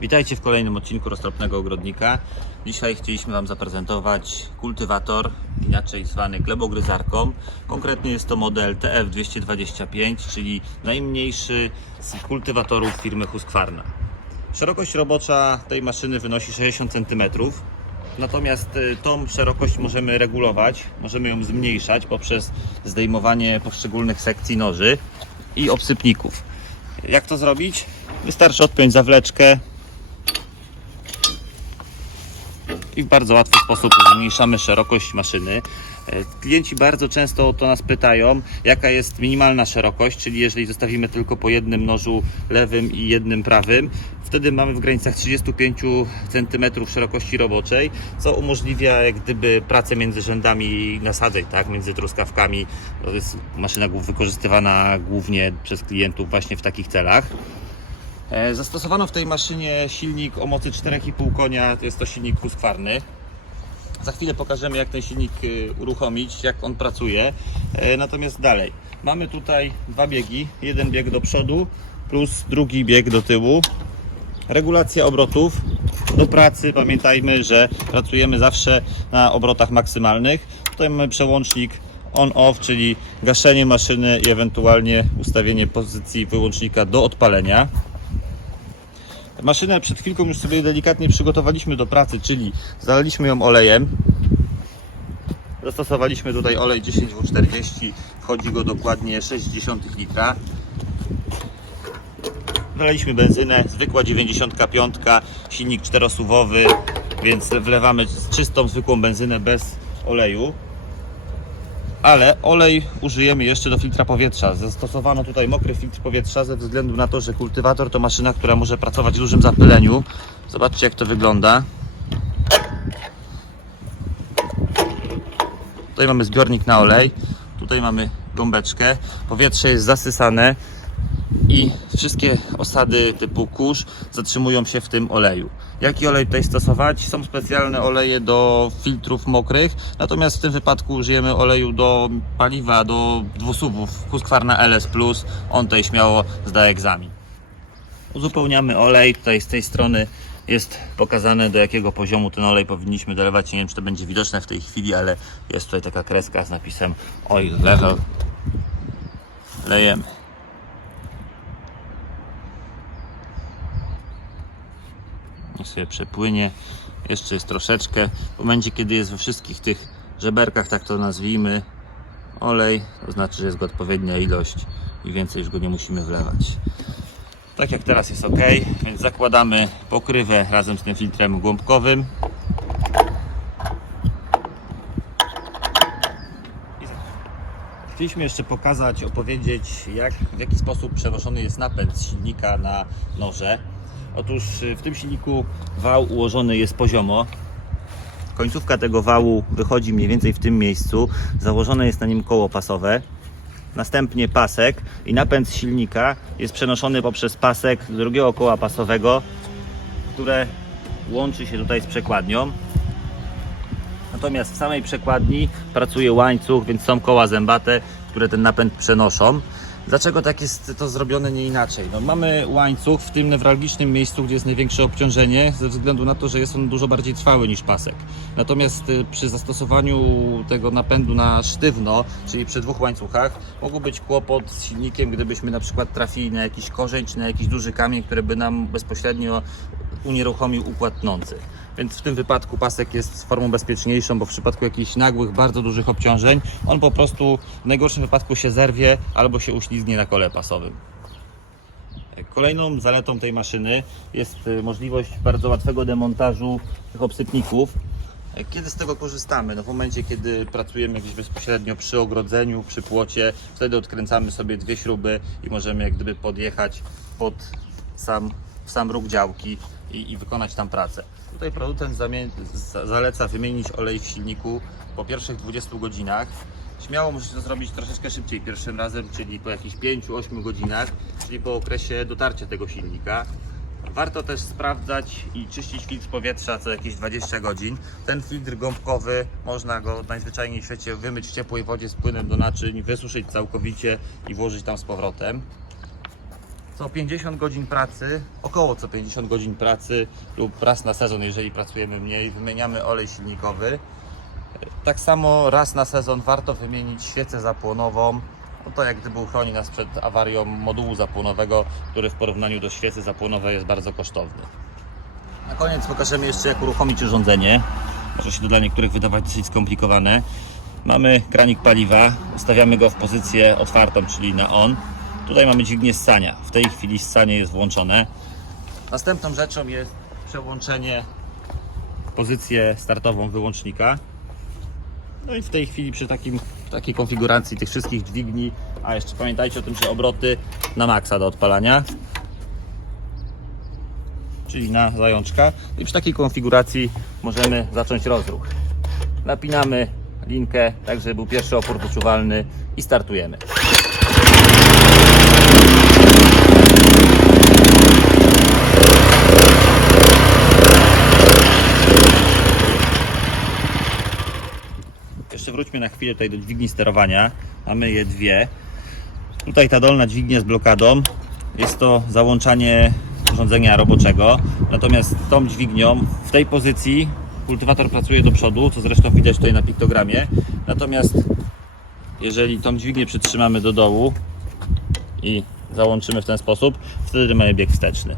Witajcie w kolejnym odcinku Roztropnego Ogrodnika. Dzisiaj chcieliśmy Wam zaprezentować kultywator, inaczej zwany glebogryzarką. Konkretnie jest to model TF225, czyli najmniejszy z kultywatorów firmy Husqvarna. Szerokość robocza tej maszyny wynosi 60 cm. Natomiast y, tą szerokość możemy regulować, możemy ją zmniejszać poprzez zdejmowanie poszczególnych sekcji noży i obsypników. Jak to zrobić? Wystarczy odpiąć zawleczkę i w bardzo łatwy sposób zmniejszamy szerokość maszyny. E, Klienci bardzo często o to nas pytają, jaka jest minimalna szerokość, czyli jeżeli zostawimy tylko po jednym nożu lewym i jednym prawym, wtedy mamy w granicach 35 cm szerokości roboczej, co umożliwia jak gdyby pracę między rzędami nasadzeń, tak, między truskawkami. To jest maszyna wykorzystywana głównie przez klientów właśnie w takich celach. E, Zastosowano w tej maszynie silnik o mocy 4,5 konia, jest to silnik Husqvarny. Za chwilę pokażemy jak ten silnik y, uruchomić, jak on pracuje. E, Natomiast dalej, mamy tutaj dwa biegi, jeden bieg do przodu plus drugi bieg do tyłu. Regulacja obrotów do pracy, pamiętajmy, że pracujemy zawsze na obrotach maksymalnych. Tutaj mamy przełącznik on-off, czyli gaszenie maszyny i ewentualnie ustawienie pozycji wyłącznika do odpalenia. Maszynę przed chwilką już sobie delikatnie przygotowaliśmy do pracy, czyli zalaliśmy ją olejem. Zastosowaliśmy tutaj olej 10W40, wchodzi go dokładnie 0,6 litra. Wylaliśmy benzynę, zwykła 95, silnik czterosuwowy, więc wlewamy czystą, zwykłą benzynę bez oleju. Ale olej użyjemy jeszcze do filtra powietrza. Zastosowano tutaj mokry filtr powietrza ze względu na to, że kultywator to maszyna, która może pracować w dużym zapyleniu. Zobaczcie jak to wygląda. Tutaj mamy zbiornik na olej, tutaj mamy gąbeczkę, powietrze jest zasysane i wszystkie osady typu kurz zatrzymują się w tym oleju. Jaki olej tutaj stosować? Są specjalne oleje do filtrów mokrych, natomiast w tym wypadku użyjemy oleju do paliwa, do dwusuwów Husqvarna LS+, on tutaj śmiało zda egzamin. Uzupełniamy olej, tutaj z tej strony jest pokazane do jakiego poziomu ten olej powinniśmy dolewać. Nie wiem czy to będzie widoczne w tej chwili, ale jest tutaj taka kreska z napisem oil level. Lejemy. Sobie przepłynie. Jeszcze jest troszeczkę. W momencie, kiedy jest we wszystkich tych żeberkach, tak to nazwijmy, olej, to znaczy, że jest go odpowiednia ilość i więcej już go nie musimy wlewać. Tak jak teraz jest ok, więc zakładamy pokrywę razem z tym filtrem głąbkowym. Chcieliśmy jeszcze pokazać, opowiedzieć, jak, w jaki sposób przenoszony jest napęd silnika na noże. Otóż y, w tym silniku wał ułożony jest poziomo. Końcówka tego wału wychodzi mniej więcej w tym miejscu. Założone jest na nim koło pasowe. Następnie pasek i napęd silnika jest przenoszony poprzez pasek drugiego koła pasowego, które łączy się tutaj z przekładnią. Natomiast w samej przekładni pracuje łańcuch, więc są koła zębate, które ten napęd przenoszą. Dlaczego tak jest to zrobione nie inaczej? No, mamy łańcuch w tym newralgicznym miejscu, gdzie jest największe obciążenie, ze względu na to, że jest on dużo bardziej trwały niż pasek. Natomiast y, przy zastosowaniu tego napędu na sztywno, czyli przy dwóch łańcuchach, mógł być kłopot z silnikiem, gdybyśmy na przykład trafili na jakiś korzeń czy na jakiś duży kamień, który by nam bezpośrednio unieruchomił układ tnący. Więc w tym wypadku pasek jest formą bezpieczniejszą, bo w przypadku jakichś nagłych, bardzo dużych obciążeń, on po prostu w najgorszym wypadku się zerwie albo się uślizgnie na kole pasowym. Kolejną zaletą tej maszyny jest y, możliwość bardzo łatwego demontażu tych obsypników. Kiedy z tego korzystamy? No w momencie, kiedy pracujemy gdzieś bezpośrednio przy ogrodzeniu, przy płocie, wtedy odkręcamy sobie dwie śruby i możemy jak gdyby podjechać pod sam, w sam róg działki i, i wykonać tam pracę. Tutaj producent zaleca wymienić olej w silniku po pierwszych 20 godzinach. Śmiało musicie to zrobić troszeczkę szybciej pierwszym razem, czyli po jakichś 5-8 godzinach, czyli po okresie dotarcia tego silnika. Warto też sprawdzać i czyścić filtr powietrza co jakieś 20 godzin. Ten filtr gąbkowy można go najzwyczajniej w świecie wymyć w ciepłej wodzie z płynem do naczyń, wysuszyć całkowicie i włożyć tam z powrotem. Co 50 godzin pracy, około co 50 godzin pracy lub raz na sezon, jeżeli pracujemy mniej, wymieniamy olej silnikowy. Tak samo raz na sezon warto wymienić świecę zapłonową. No to jak gdyby uchroni nas przed awarią modułu zapłonowego, który w porównaniu do świecy zapłonowej jest bardzo kosztowny. Na koniec pokażemy jeszcze jak uruchomić urządzenie. Może się to dla niektórych wydawać dosyć skomplikowane. Mamy kranik paliwa, ustawiamy go w pozycję otwartą, czyli na on. Tutaj mamy dźwignię ssania. W tej chwili ssanie jest włączone. Następną rzeczą jest przełączenie pozycję startową wyłącznika. No i w tej chwili przy takim, takiej konfiguracji tych wszystkich dźwigni, a jeszcze pamiętajcie o tym, że obroty na maksa do odpalania, czyli na zajączka. I przy takiej konfiguracji możemy zacząć rozruch. Napinamy linkę, tak żeby był pierwszy opór wyczuwalny i startujemy. Wróćmy na chwilę tutaj do dźwigni sterowania. Mamy je dwie. Tutaj ta dolna dźwignia z blokadą. Jest to załączanie urządzenia roboczego. Natomiast tą dźwignią w tej pozycji kultywator pracuje do przodu, co zresztą widać tutaj na piktogramie. Natomiast jeżeli tą dźwignię przytrzymamy do dołu i załączymy w ten sposób, wtedy mamy bieg wsteczny.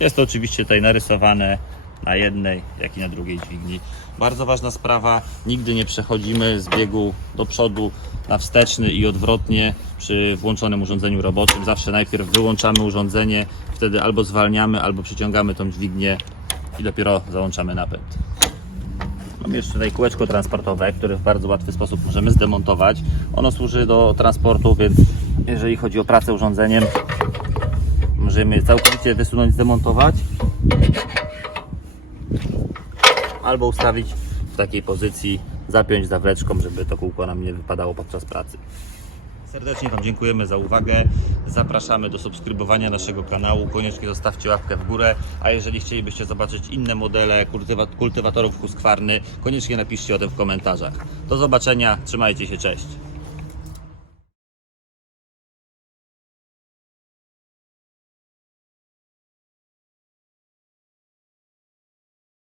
Jest to oczywiście tutaj narysowane na jednej, jak i na drugiej dźwigni. Bardzo ważna sprawa, nigdy nie przechodzimy z biegu do przodu na wsteczny i odwrotnie przy włączonym urządzeniu roboczym. Zawsze najpierw wyłączamy urządzenie, wtedy albo zwalniamy, albo przyciągamy tą dźwignię i dopiero załączamy napęd. Mamy jeszcze tutaj kółeczko transportowe, które w bardzo łatwy sposób możemy zdemontować. Ono służy do transportu, więc jeżeli chodzi o pracę urządzeniem, możemy całkowicie wysunąć, zdemontować albo ustawić w takiej pozycji, zapiąć zawleczką, żeby to kółko nam nie wypadało podczas pracy. Serdecznie Wam dziękujemy za uwagę. Zapraszamy do subskrybowania naszego kanału. Koniecznie zostawcie łapkę w górę. A jeżeli chcielibyście zobaczyć inne modele kultywa kultywatorów Husqvarny, koniecznie napiszcie o tym w komentarzach. Do zobaczenia, trzymajcie się, cześć.